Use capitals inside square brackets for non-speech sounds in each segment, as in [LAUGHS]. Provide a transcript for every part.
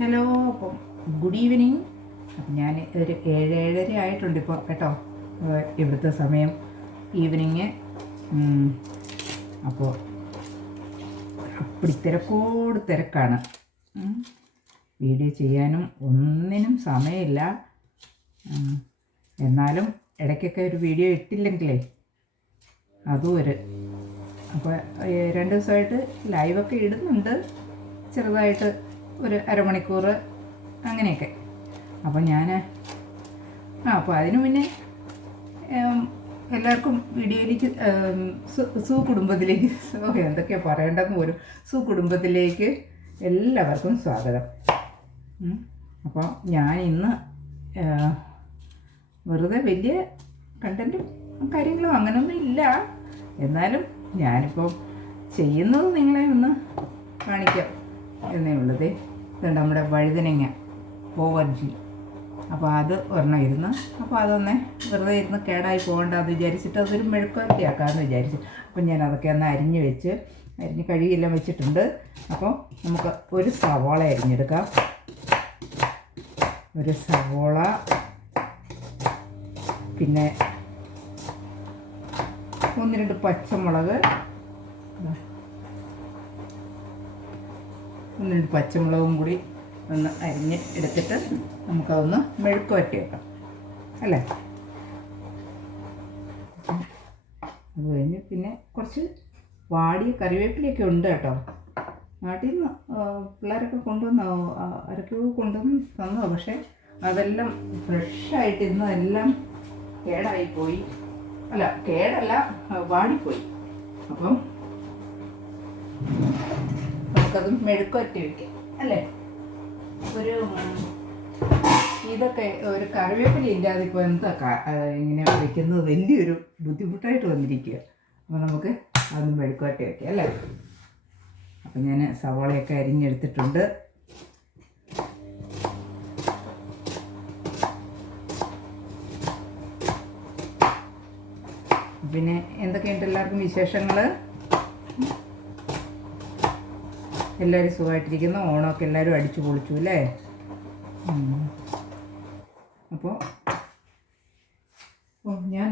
Hello അപ്പം good evening അപ്പം ഞാൻ ഒരു ഏഴ് ഏഴര ആയിട്ടുണ്ട് ഇപ്പോൾ കേട്ടോ. ഇവിടുത്തെ സമയം ഈവനിങ് അപ്പോൾ അപ്പടി തിരക്കോട് തിരക്കാണ്. വീഡിയോ ചെയ്യാനും ഒന്നിനും സമയമില്ല. എന്നാലും ഇടയ്ക്കൊക്കെ ഒരു വീഡിയോ ഇട്ടില്ലെങ്കിലേ അതും ഒരു അപ്പോൾ രണ്ട് ദിവസമായിട്ട് ലൈവൊക്കെ ഇടുന്നുണ്ട്. ചെറുതായിട്ട് ഒരു അരമണിക്കൂർ അങ്ങനെയൊക്കെ. അപ്പോൾ ഞാൻ ആ അപ്പോൾ അതിനു മുന്നേ എല്ലാവർക്കും വീഡിയോയിലേക്ക് സു- കുടുംബത്തിലേക്ക് എന്തൊക്കെയാണ് പറയേണ്ടതെന്ന് പോലും സു കുടുംബത്തിലേക്ക് എല്ലാവർക്കും സ്വാഗതം. അപ്പോൾ ഞാൻ ഇന്ന് വെറുതെ വലിയ കണ്ടന്റും കാര്യങ്ങളും അങ്ങനെയൊന്നും ഇല്ല. എന്നാലും ഞാനിപ്പോൾ ചെയ്യുന്നത് നിങ്ങളെ ഒന്ന് കാണിക്കാം. എന്നേ ഉള്ളത്. ഇതുണ്ട് നമ്മുടെ വഴുതനങ്ങ ഓവർജി അപ്പോൾ അത് ഒരെണ്ണം ഇരുന്ന് അപ്പോൾ അതൊന്ന് വെറുതെ ഇരുന്ന് കേടായി പോകണ്ടെന്ന് വിചാരിച്ചിട്ട് അതൊരു മെഴുക്കുവരട്ടി ആക്കാമെന്ന് വിചാരിച്ചു. അപ്പം ഞാൻ അതൊക്കെ ഒന്ന് അരിഞ്ഞ് വെച്ച് അരിഞ്ഞ് കഴുകിയെല്ലാം വെച്ചിട്ടുണ്ട്. അപ്പോൾ നമുക്ക് ഒരു സവോള അരിഞ്ഞെടുക്കാം. ഒരു സവോള പിന്നെ ഒന്ന് രണ്ട് പച്ചമുളക്. ഒന്ന് പച്ചമുളകും കൂടി ഒന്ന് അരിഞ്ഞ് എടുത്തിട്ട് നമുക്കതൊന്ന് മെഴുക്ക് വരട്ടി വെക്കാം അല്ലേ? അത് കഴിഞ്ഞ് പിന്നെ കുറച്ച് വാടിയ കറിവേപ്പിലൊക്കെ ഉണ്ട് കേട്ടോ. നാട്ടിൽ നിന്ന് പിള്ളേരൊക്കെ കൊണ്ടുവന്ന്? അരക്കൂ കൊണ്ടുവന്ന് തന്നു പക്ഷേ അതെല്ലാം ഫ്രഷായിട്ട് ഇന്ന് എല്ലാം കേടായിപ്പോയി. അല്ല കേടല്ല വാടിപ്പോയി. അപ്പം നമുക്കത് മെഴുക്കൊറ്റ വെക്കാം അല്ലേ? ഒരു ഇതൊക്കെ ഒരു കറിവേപ്പില ഇല്ലാതെ ഇപ്പോൾ എന്താ ഇങ്ങനെ വയ്ക്കുന്നത് വലിയൊരു ബുദ്ധിമുട്ടായിട്ട് വന്നിരിക്കുക. അപ്പോൾ നമുക്ക് അതൊന്ന് മെഴുക്കുവട്ടി വയ്ക്കാം അല്ലേ? അപ്പം ഞാൻ സവാളയൊക്കെ അരിഞ്ഞെടുത്തിട്ടുണ്ട്. പിന്നെ എന്തൊക്കെയുണ്ട് എല്ലാവർക്കും വിശേഷങ്ങൾ എല്ലാവരും സുഖമായിട്ടിരിക്കുന്നു. ഓണമൊക്കെ എല്ലാവരും അടിച്ചു പൊളിച്ചു അല്ലേ. അപ്പോൾ ഞാൻ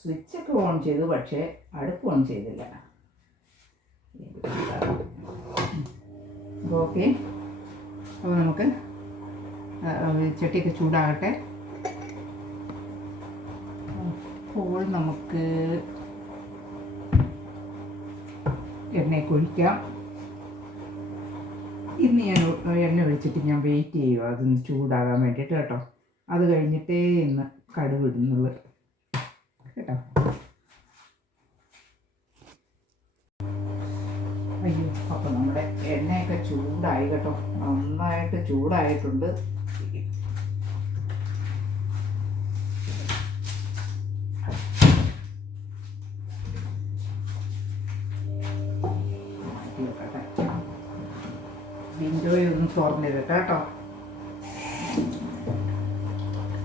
സ്വിച്ചൊക്കെ ഓൺ ചെയ്തു പക്ഷേ അടുപ്പ് ഓൺ ചെയ്തില്ല. ഓക്കെ. അപ്പോൾ നമുക്ക് ചട്ടിയൊക്കെ ചൂടാകട്ടെ. അപ്പോൾ നമുക്ക് എണ്ണയൊക്കെ ഒഴിക്കാം. ഇന്ന് ഞാൻ എണ്ണ ഒഴിച്ചിട്ട് ഞാൻ വെയിറ്റ് ചെയ്യുക അതൊന്ന് ചൂടാകാൻ വേണ്ടിയിട്ട് കേട്ടോ. അത് കഴിഞ്ഞിട്ടേ ഇന്ന് കടുക് ഇടുന്നുള്ളൂ. കേട്ടോ? അയ്യോ അപ്പം നമ്മുടെ എണ്ണയൊക്കെ ചൂടായി കേട്ടോ. നന്നായിട്ട് ചൂടായിട്ടുണ്ട്. തുറന്നിരട്ടെ കേട്ടോ.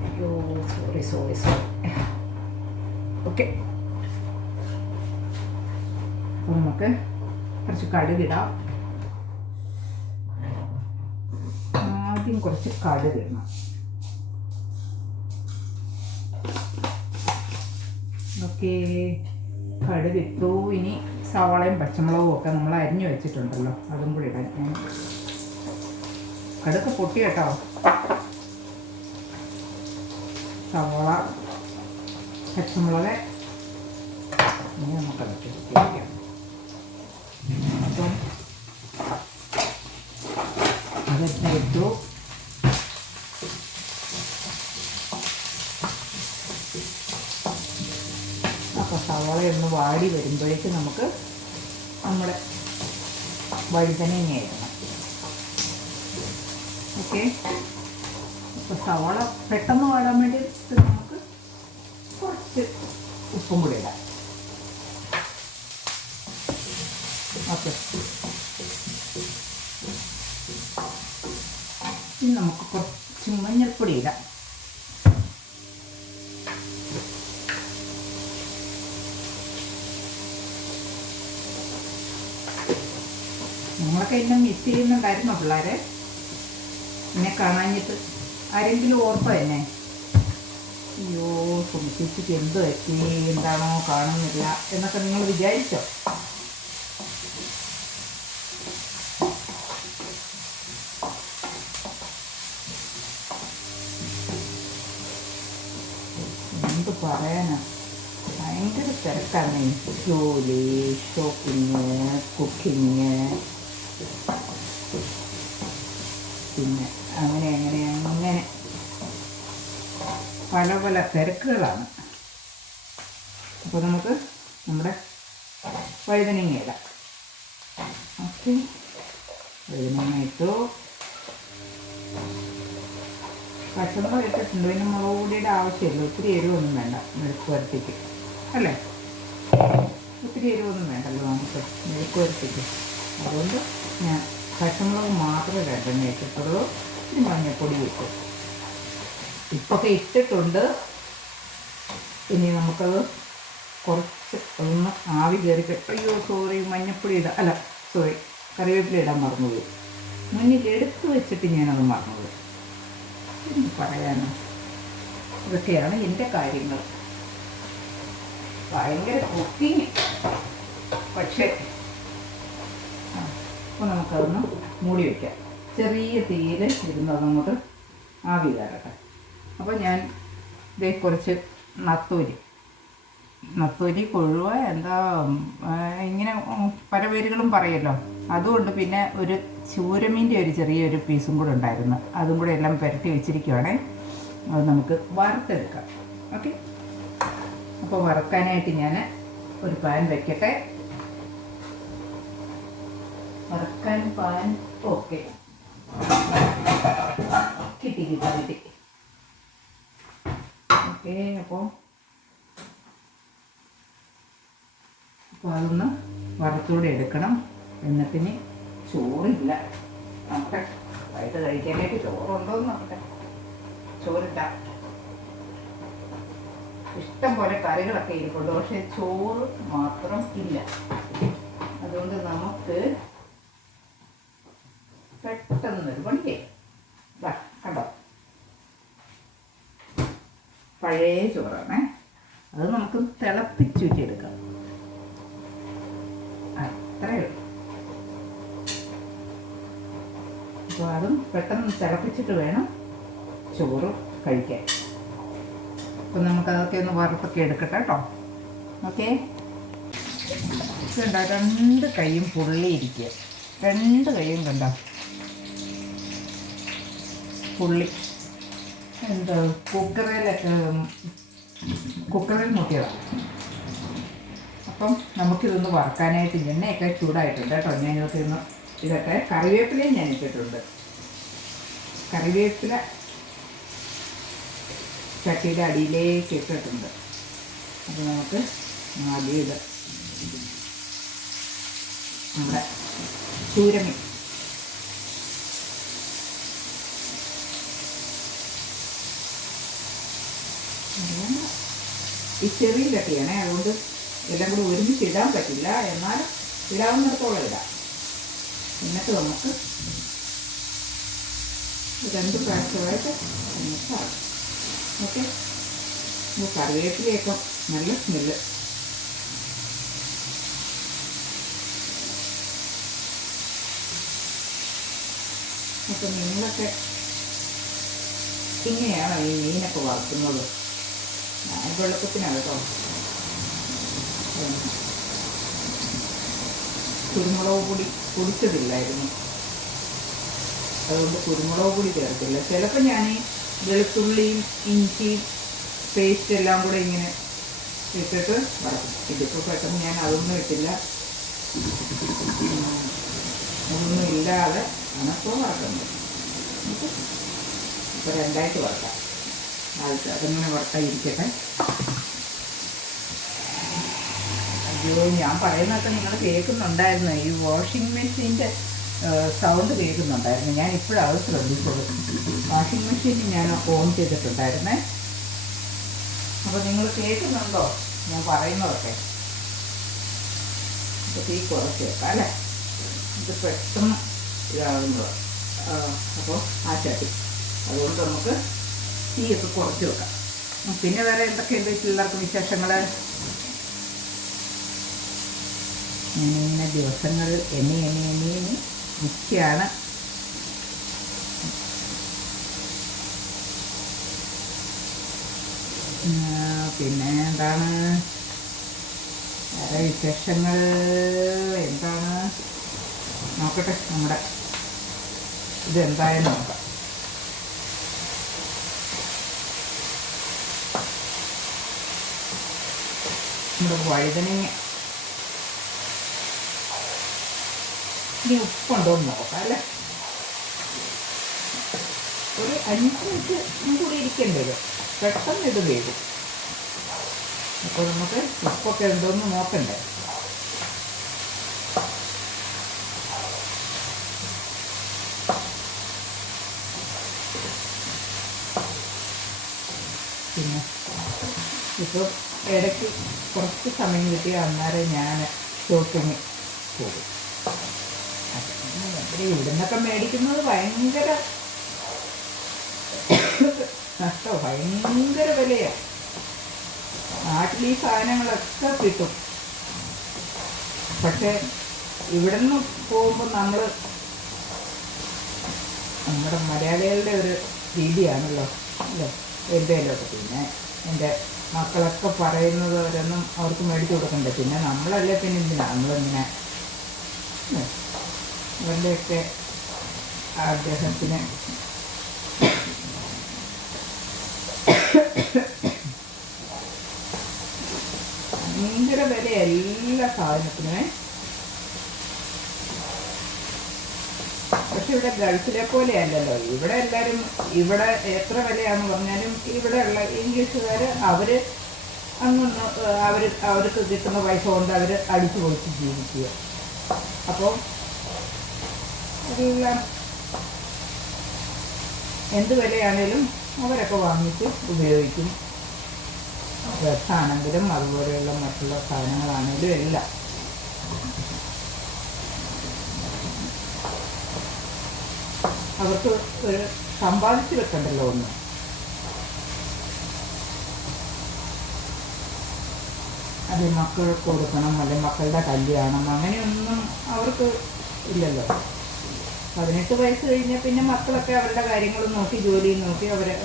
അയ്യോ സോറി സോറി സോറി ഓക്കെ അപ്പോൾ നമുക്ക് കുറച്ച് കടുകിടാം. ആദ്യം കുറച്ച് കടുകിടണം ഓക്കെ കടുകിട്ടു. ഇനി സവാളയും പച്ചമുളകും ഒക്കെ നമ്മൾ അരിഞ്ഞു വെച്ചിട്ടുണ്ടല്ലോ. അതും കൂടി ഇടാൻ കടുക്ക് പൊട്ടി കേട്ടോ. സവോള പച്ചമുളക്. ഇനി നമുക്ക് അപ്പം അതൊക്കെ ഇട്ടു. അപ്പോൾ സവാള ഒന്ന് വാടി വരുമ്പോഴേക്ക് നമുക്ക് നമ്മുടെ വഴുതനങ്ങയായിരുന്നു ഓക്കെ. ഇപ്പോൾ സവോള പെട്ടെന്ന് വാടാൻ വേണ്ടി നമുക്ക് കുറച്ച് ഉപ്പും കൂടി ഇടാം. ഓക്കെ. ഇനി നമുക്ക് കുറച്ച് മഞ്ഞൾപ്പൊടി ഇടാം. നിങ്ങളൊക്കെ എന്നെ മിസ് ചെയ്യുന്നുണ്ടായിരുന്നോ പിള്ളേരെ? എന്നെ കാണാഞ്ഞിട്ട് ആരെങ്കിലും ഓർത്തോ എന്നെ? അയ്യോ സുഖിച്ചിട്ട് എന്ത് പറ്റി? എന്താണോ കാണുന്നില്ല എന്നൊക്കെ നിങ്ങൾ വിചാരിച്ചോ? എന്ത് പറയാനാ? ഭയങ്കര തിരക്കാണ്. ജോലി ഷോപ്പിങ് കുക്കിങ് പല പല തിരക്കുകളാണ്. അപ്പോൾ നമുക്ക് നമ്മുടെ വഴുതനങ്ങ ഇടാം ഓക്കെ. വഴുതനങ്ങ ഇട്ടു. പച്ചമുളക് ഇട്ടിട്ടുണ്ട്. പിന്നെ മുളക് പൊടിയുടെ ആവശ്യമില്ല. ഒത്തിരി എരിവൊന്നും വേണ്ട. മെഴുക്ക് വരട്ടിക്ക്. അല്ലേ? ഒത്തിരി എരിവൊന്നും വേണ്ടല്ലോ നമുക്ക് മെഴുക്ക് വരട്ടിക്ക്. അതുകൊണ്ട് ഞാൻ പച്ചമുളക് മാത്രമേ രണ്ടെണ്ണ ഇട്ടിട്ടുള്ളൂ ഇനി മഞ്ഞപ്പൊടി ഇട്ടു. ഇപ്പൊക്കെ ഇട്ടിട്ടുണ്ട്. ഇനി നമുക്കത് കുറച്ച് ഒന്ന് ആവി കയറി അയ്യോ സോറി മഞ്ഞപ്പൊടി ഇടാം അല്ല സോറി കറിവേപ്പില ഇടാൻ മറന്നുപോയി. മുന്നിൽ എടുത്ത് വെച്ചിട്ട് ഞാനത് മറന്നുപോയി. എന്ത് പറയാനോ? ഇതൊക്കെയാണ് എന്റെ കാര്യങ്ങൾ. ഭയങ്കര കുക്കിങ് പക്ഷേ അപ്പോൾ നമുക്കതൊന്ന് മൂടി വയ്ക്കാം ചെറിയ തീയിൽ ഇരുന്ന് അതങ്ങോട്ട് ആവി കയറട്ടെ അപ്പോൾ ഞാൻ ഇതേ കുറച്ച് നത്തൂരി നത്തൂരി കൊഴുവ എന്താ ഇങ്ങനെ പല പേരുകളും പറയുമല്ലോ അതുകൊണ്ട് പിന്നെ ഒരു ചൂരമീന്റെ ഒരു ചെറിയൊരു പീസും കൂടെ ഉണ്ടായിരുന്നു. അതും കൂടെ എല്ലാം പുരട്ടി വെച്ചിരിക്കുവാണേ. അത് നമുക്ക് വറുത്തെടുക്കാം. ഓക്കെ? അപ്പോൾ വറുക്കാനായിട്ട് ഞാൻ ഒരു പാൻ വയ്ക്കട്ടെ വറുക്കാൻ പാൻ ഓക്കെ. കിട്ടി കിട്ടി കിട്ടി. ഓക്കെ അപ്പോൾ അപ്പോൾ അതൊന്ന് വറുത്തൂടെ എടുക്കണം. എന്നിട്ടിനി ചോറില്ല. നമുക്ക് വൈകിട്ട് കഴിക്കാനായിട്ട് ചോറുണ്ടോയെന്ന് നോക്കട്ടെ. ചോറില്ല. ഇഷ്ടം പോലെ കറികളൊക്കെ ഇരിപ്പുണ്ട്. പക്ഷെ ചോറ് മാത്രം ഇല്ല. അതുകൊണ്ട് നമുക്ക് പെട്ടെന്നൊരു പണിയേ ദാ കണ്ടോ പഴയ ചോറാണേ. അത് നമുക്ക് തിളപ്പിച്ചൂറ്റിയെടുക്കാം അത്രയേ ഉള്ളൂ. അപ്പോൾ അതും പെട്ടെന്ന് തിളപ്പിച്ചിട്ട് വേണം ചോറ് കഴിക്കാൻ. അപ്പം നമുക്ക് അതൊക്കെ ഒന്ന് വറുത്തൊക്കെ എടുക്കട്ടെ കേട്ടോ. ഓക്കെ? കണ്ട രണ്ട് കൈയും പൊള്ളിയിരിക്കുക രണ്ട് കൈയും കണ്ട? പുള്ളി. എന്താ കുക്കറിലൊക്കെ കുക്കറിൽ മുട്ടിയതാണ് അപ്പം നമുക്കിതൊന്ന് വറക്കാനായിട്ട് എണ്ണയൊക്കെ ചൂടായിട്ടുണ്ട് കേട്ടോ. ഞാൻ ഇന്ന് ഇതൊക്കെ കറിവേപ്പിലയും ഞാൻ ഇട്ടിട്ടുണ്ട്. കറിവേപ്പില ചട്ടിയുടെ അടിയിലേക്ക് ഇട്ടിട്ടുണ്ട്. അപ്പോൾ നമുക്ക് ആദ്യം ഇത്. നമ്മുടെ ചൂരമീൻ. ഈ ചെറിയ ചട്ടിയാണേ അതുകൊണ്ട് എല്ലാം കൂടി ഒരുമിച്ച് ഇടാൻ പറ്റില്ല. എന്നാൽ ഇടാവുന്നിടത്തോളം ഇടാം. എന്നിട്ട് നമുക്ക് രണ്ട് പ്രാവശ്യമായിട്ട് മിക്സാകും ഓക്കെ? കറിവേപ്പിലയൊക്കെ നല്ല സ്മെല്ല്. അപ്പം നിങ്ങളൊക്കെ ഇങ്ങനെയാണോ ഈ മീനൊക്കെ വറുക്കുന്നത്? ഞാൻ വെളുപ്പത്തിനാണ് കേട്ടോ. കുരുമുളക് പൊടി പൊടിച്ചതില്ലായിരുന്നു. അതുകൊണ്ട് കുരുമുളക് പൊടി ചേർത്തില്ല. ചിലപ്പോൾ ഞാൻ വെളുത്തുള്ളിയും ഇഞ്ചിയും പേസ്റ്റ് എല്ലാം കൂടെ ഇങ്ങനെ ഇട്ടിട്ട് വറക്കും. ഇതിപ്പോൾ പെട്ടെന്ന് ഞാൻ അതൊന്നും ഇട്ടില്ല. അതൊന്നും ഇല്ലാതെ ആണ് ഇപ്പോൾ വറക്കുന്നത്. ഇപ്പോൾ രണ്ടായിട്ട് വറക്കാം. ആദ്യത്തെ അതങ്ങനെ വറക്കാൻ ഇരിക്കട്ടെ അയ്യോ ഞാൻ പറയുന്നതൊക്കെ നിങ്ങൾ കേൾക്കുന്നുണ്ടായിരുന്നു. ഈ വാഷിംഗ് മെഷീന്റെ സൗണ്ട് കേൾക്കുന്നുണ്ടായിരുന്നു. ഞാൻ ഇപ്പോഴാണ് ശ്രദ്ധിച്ചുള്ളൂ വാഷിംഗ് മെഷീൻ ഞാൻ ഓൺ ചെയ്തിട്ടുണ്ടായിരുന്നേ. അപ്പോൾ നിങ്ങൾ കേൾക്കുന്നുണ്ടോ? ഞാൻ പറയുന്നതൊക്കെ. അപ്പോൾ തീ കുറച്ച് അല്ലേ? ഇത് പെട്ടെന്ന് ഇതാകുന്നത്. അപ്പോൾ ആ ചട്ടി. അതുകൊണ്ട് നമുക്ക് തീയൊക്കെ കുറച്ച് വെക്കാം. പിന്നെ വേറെ എന്തൊക്കെയുണ്ട് പിള്ളേർക്ക് വിശേഷങ്ങൾ ഞാനിങ്ങനെ ദിവസങ്ങൾ എണ്ണി എണ്ണി എണ്ണി എണ്ണി നിൽക്കുകയാണ്. പിന്നെ എന്താണ്? വേറെ വിശേഷങ്ങൾ എന്താണ്? നോക്കട്ടെ നമ്മുടെ ഇതെന്തായാലും നോക്കാം. നമ്മുടെ വഴുതനങ്ങ ഇനി ഉപ്പുണ്ടോ എന്ന് നോക്കാം അല്ലേ ഒരു അഞ്ച് മിനിറ്റ് കൂടി ഇരിക്കേണ്ടത് പെട്ടെന്ന് ഇത് വേകും അപ്പോൾ നമുക്ക് ഉപ്പൊക്കെ ഉണ്ടോയെന്ന് നോക്കണ്ടേ പിന്നെ ഇപ്പോൾ ഇടയ്ക്ക് കുറച്ച് സമയം കിട്ടിയ അന്നേരം ഞാൻ ഷോപ്പിങ് പോകും അപ്പം ഇവിടെ നിന്നൊക്കെ മേടിക്കുന്നത് ഭയങ്കര നഷ്ടോ ഭയങ്കര വിലയാണ് നാട്ടിൽ ഈ സാധനങ്ങളൊക്കെ കിട്ടും. പക്ഷെ ഇവിടെ നിന്ന് പോകുമ്പോൾ നമ്മൾ നമ്മുടെ മലയാളികളുടെ ഒരു രീതിയാണല്ലോ അല്ലേ? എന്തേലൊക്കെ. പിന്നെ എന്റെ മക്കളൊക്കെ പറയുന്നത് ഓരോന്നും അവർക്ക് മേടിച്ചു കൊടുക്കണ്ടേ? പിന്നെ നമ്മളല്ലേ പിന്നെ എന്തിനാ? നമ്മളിങ്ങനെ ഇവരുടെയൊക്കെ ആഗ്രഹത്തിന് ഭയങ്കര വില എല്ലാ സാധനത്തിനുമേ ഇവിടെ ഗൾഫിലെ പോലെ അല്ലല്ലോ ഇവിടെ എല്ലാവരും ഇവിടെ എത്ര വിലയാന്ന് പറഞ്ഞാലും ഇവിടെയുള്ള ഇംഗ്ലീഷുകാർ അവർ അങ്ങൊന്ന് അവർ അവർക്ക് കിട്ടുന്ന പൈസ കൊണ്ട് അവർ അടിച്ചു പൊളിച്ച് ജീവിക്കുക. അപ്പോൾ എല്ലാം എന്ത് വിലയാണേലും അവരൊക്കെ വാങ്ങിച്ച് ഉപയോഗിക്കും. ഡ്രസ്സാണെങ്കിലും അതുപോലെയുള്ള മറ്റുള്ള സാധനങ്ങളാണെങ്കിലും എല്ലാം. അവർക്ക് ഒരു സമ്പാദിച്ചു വെക്കണ്ടല്ലോ ഒന്ന്. അത് മക്കൾക്ക് കൊടുക്കണം അല്ലെങ്കിൽ മക്കളുടെ കല്യാണം അങ്ങനെയൊന്നും അവർക്ക് ഇല്ലല്ലോ. പതിനെട്ട് വയസ്സ് കഴിഞ്ഞാൽ പിന്നെ മക്കളൊക്കെ അവരുടെ കാര്യങ്ങൾ നോക്കി ജോലി നോക്കി അവരെ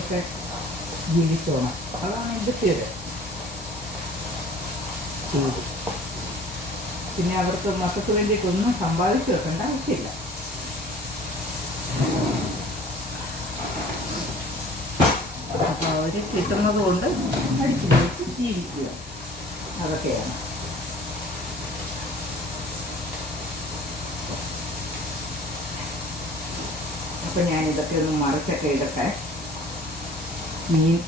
ഒക്കെ ജീവിച്ചോണം. അതാണ് എന്റെ ഒരു പിന്നെ അവർക്ക് മക്കൾക്ക് വേണ്ടിയിട്ടൊന്നും സമ്പാദിച്ചു വെക്കേണ്ട ആവശ്യമില്ല. അവർ കിട്ടുന്നത് കൊണ്ട് അടിച്ചു പൊളിച്ച് ജീവിക്കുക. അതൊക്കെയാണ്. അപ്പോൾ ഞാൻ ഇതൊക്കെ ഒന്ന് മറിച്ചൊക്കെ ഇടട്ടെ. മീൻ.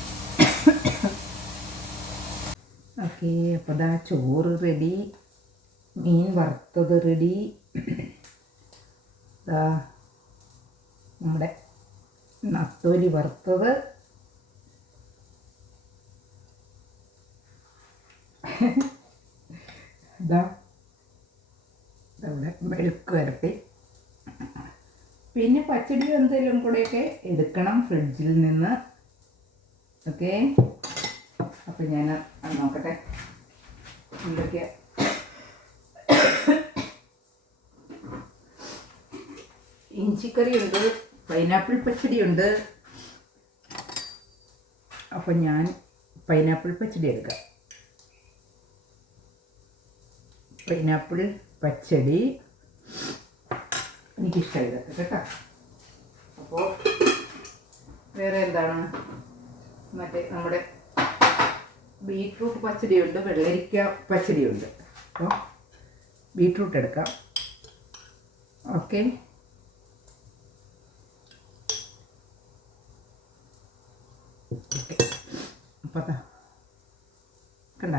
ഓക്കെ അപ്പോൾ ദാ ചോറ് റെഡി. മീൻ വറുത്തത് റെഡി. ദാ നമ്മുടെ നത്തോലി വറുത്തത്. [LAUGHS] ഇതാ നമ്മുടെ മെഴുക്ക് വരട്ടി. പിന്നെ പച്ചടി എന്തെങ്കിലും കൂടെയൊക്കെ എടുക്കണം ഫ്രിഡ്ജിൽ നിന്ന്. ഓക്കെ? അപ്പം ഞാൻ നോക്കട്ടെ. എന്തൊക്കെ ഇഞ്ചിക്കറിയുണ്ട് പൈനാപ്പിൾ പച്ചടിയുണ്ട് അപ്പം ഞാൻ പൈനാപ്പിൾ പച്ചടി എടുക്കാം. പൈനാപ്പിൾ പച്ചടി. എനിക്കിഷ്ടമായി ഇതൊക്കെ കേട്ടോ. അപ്പോൾ വേറെ എന്താണ്? മറ്റേ നമ്മുടെ ബീട്രൂട്ട് പച്ചടിയുണ്ട് വെള്ളരിക്ക പച്ചടിയുണ്ട്. അപ്പോൾ ബീട്രൂട്ട് എടുക്കാം. ഓക്കെ. കണ്ടോ കണ്ട?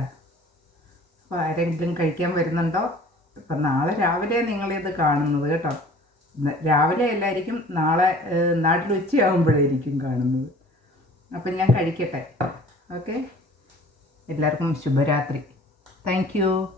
അപ്പോൾ ആരെങ്കിലും കഴിക്കാൻ വരുന്നുണ്ടോ? ഇപ്പം നാളെ രാവിലെ നിങ്ങളിത് കാണുന്നത് കേട്ടോ. രാവിലെ എല്ലായിരിക്കും നാളെ നാട്ടിൽ ഉച്ചയാകുമ്പോഴായിരിക്കും കാണുന്നത്. അപ്പം ഞാൻ കഴിക്കട്ടെ. ഓക്കെ? എല്ലാവർക്കും ശുഭരാത്രി. താങ്ക്